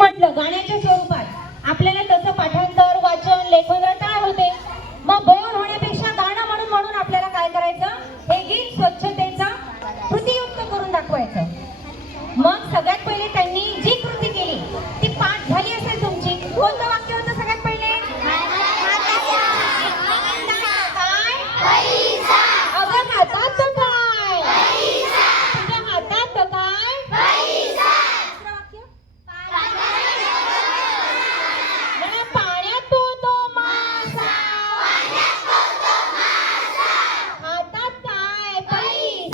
म्हटलं गाण्याच्या स्वरूपात.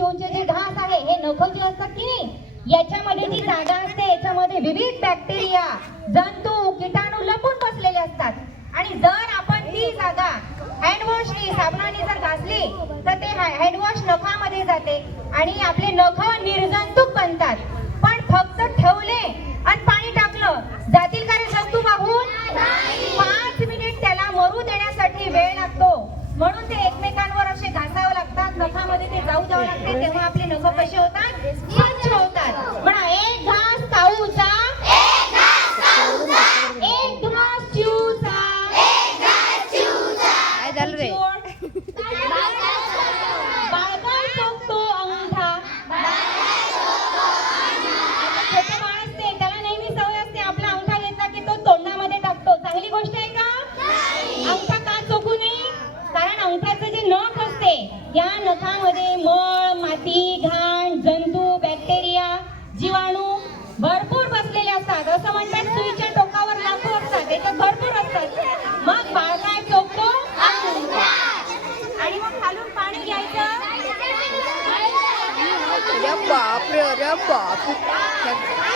उंच उंच जे घास आहे हे नखोचे असतात की नाही? याच्यामध्ये जी जागा असते याच्यामध्ये विविध बॅक्टेरिया जंतू किटाणू लपून बसलेले असतात. आणि जर आपण ती जागा हँडवॉश ही साबणाने जर घासली तर ते हँडवॉश नखामध्ये जाते आणि आपले नख निर्जंतुक बनतात. पण फक्त ठेवले 宝，不要，宝。